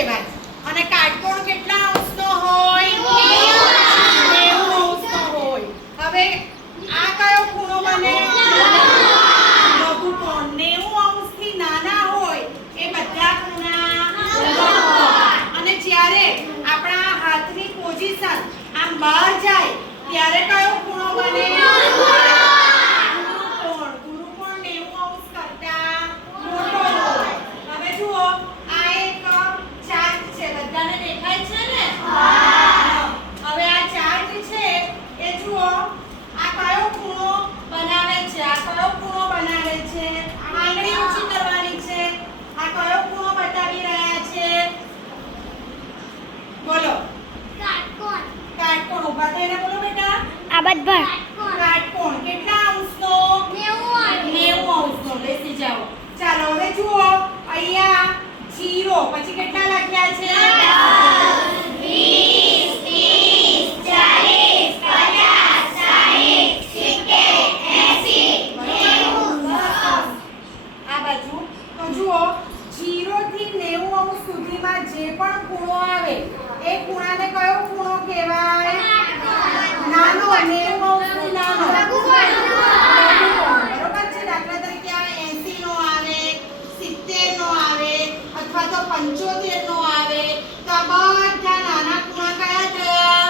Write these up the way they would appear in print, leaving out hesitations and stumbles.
કહેવાય. અને કાટકોણ કેટલા અંશનો હોય? 90 અંશનો હોય. હવે આ કયો ખૂણો બને? લઘુકોણ. 90 અંશથી નાના હોય એ બધા ખૂણા લઘુકોણ. અને જ્યારે આપણા હાથની પોઝિશન આમ બહાર જાય ત્યારે કયો ખૂણો બને? ગુરુકોણ. ગુરુકોણ 90 અંશ કરતા મોટો હોય. હવે જુઓ આ એક ચાર્ટ છે, બધાને દેખાય છે ને? હવે આ ચાર્ટ છે એ જુઓ આ કયો ખૂણો બનાવે છે? આ કયો ખૂણો બનાવે છે? આંગળી ઊંચી કરવાની છે. આ કયો ખૂણો બતાવી રહ્યા છે? બોલો. કાટકોણ. કાટકોણ. ઊભા થઈને બોલો બેટા. આબાદ ભણ. કાટકોણ કેટલા અંશનો? 90 અંશનો. બેસી જાઓ. ચાલો હવે જુઓ અહીંયા 0 પછી કેટલા લખ્યા છે? 20, 30, 40, 50, 60, 70, 80, 90. આ બાજુ તો જુઓ 0 થી 90 અંશ સુધીમાં જે પણ ખૂણો આવે એ ખૂણાને કયો ખૂણો કહેવાય? નાનો. 90 અંશથી નાનો. લઘુકોણ. બરોબર છે. દાખલા તરીકે આ 80 નો આવે, 70 નો આવે અથવા તો 75 નો આવે તો આ બધા નાના ખૂણા કયા થયા?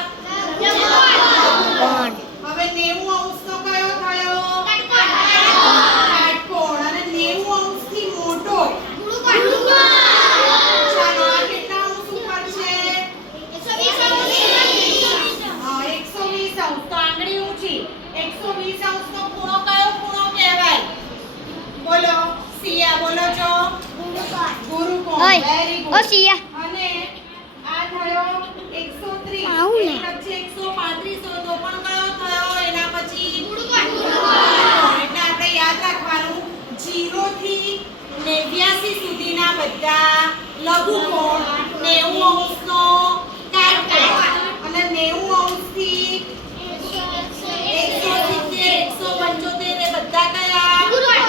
લઘુકોણ. હવે 90 અંશનો કયો થયો? કાટકોણ. અને 90 અંશથી મોટો ગુરુકોણ. ચાલો આ કેટલા અંશ ઉપર છે? 120 અંશ. તો આંગળી ઊંચી. 120 અંશનો ખૂણો કયો ખૂણો કહેવાય? બોલો. સિયા બોલો જો. ગુરુકોણ. ઓય વેરી ઓ ગુડ. સિયા અને આ થયો 130. આવું ને. એના પછી 135 તો પણ કયો થયો? એના પછી ગુરુકોણ. એટલે આપણે યાદ રાખવાનું 0 થી 89 સુધીના બધા લઘુકોણ, 90 અંશનો કાટકોણ અને 90 અંશથી 170, 175 એ બધા કયા? ગુરુકોણ.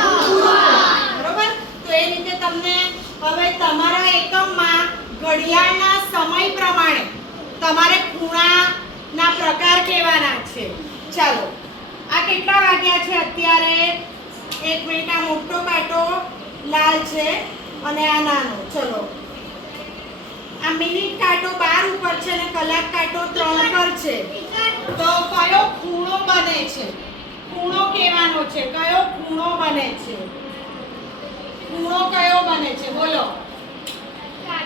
બરોબર? તો એ રીતે તમને હવે તમારા એકમમાં ઘડિયાળના સમય પ્રમાણે તમારે ખૂણાના પ્રકાર કહેવાના છે. ચાલો આ કેટલા વાગ્યા છે અત્યારે? 1 મિનિટ. આ મોટો કાંટો લાલ છે અને આ નાનો. ચલો આ મિનિટ કાંટો 12 ઉપર છે અને કલાક કાંટો 3 પર છે. તો કયો ખૂણો બને છે? ખૂણો કહેવાનો છે. કયો ખૂણો બને છે? ખૂણો કયો બને છે? બોલો.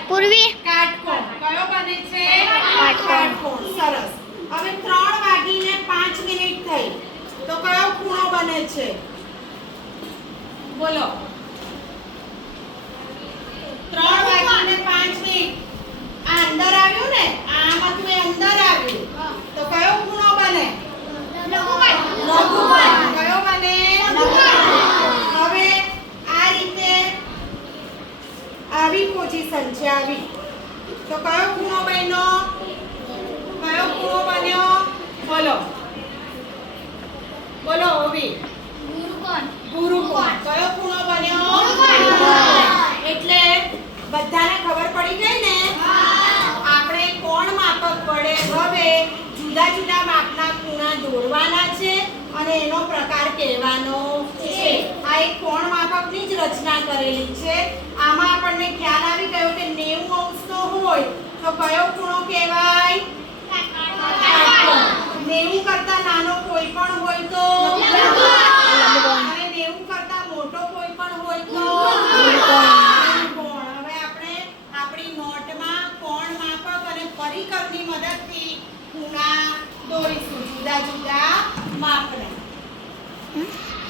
પૂર્વી કાટકોણ. કયો બને છે? કાટકોણ. સરસ. હવે 3 વાગીને 5 મિનિટ થઈ તો કયો ખૂણો બને છે? બોલો. 3 વાગીને 5 મિનિટ. આ અંદર આવ્યું ને? આમાંથી અંદર આવ્યું તો કયો ખૂણો બને? લઘુકોણ. કયો બને? હવે આ રીતે આવી પોઝિશન છે આવી તો કયો ખૂણો બન્યો? કયો ખૂણો બન્યો? બોલો. બોલો ઓવી. ગુરુકોણ. કયો ખૂણો બન્યો? એટલે બધાને ખબર પડી ગઈ ને? આપણે કોણ માપક વડે હવે જુદા જુદા માપના ખૂણા દોરવાના છે અને એનો પ્રકાર કહેવાનો છે. આ એક કોણ માપકની જ રચના કરેલી છે. આમાં આપણને ખ્યાલ આવી ગયો કે 90 અંશનો હોય તો કયો ખૂણો કહેવાય? કાટકોણ. 90 કરતા નાનો કોઈ પણ હોય તો લઘુકોણ. અને 90 કરતા મોટો કોઈ પણ હોય તો લઘુકોણ. હવે આપણે આપણી નોટમાં કોણ માપક અને પરિકરની મદદથી ખૂણા દોરીશું જુદા જુદા માપના.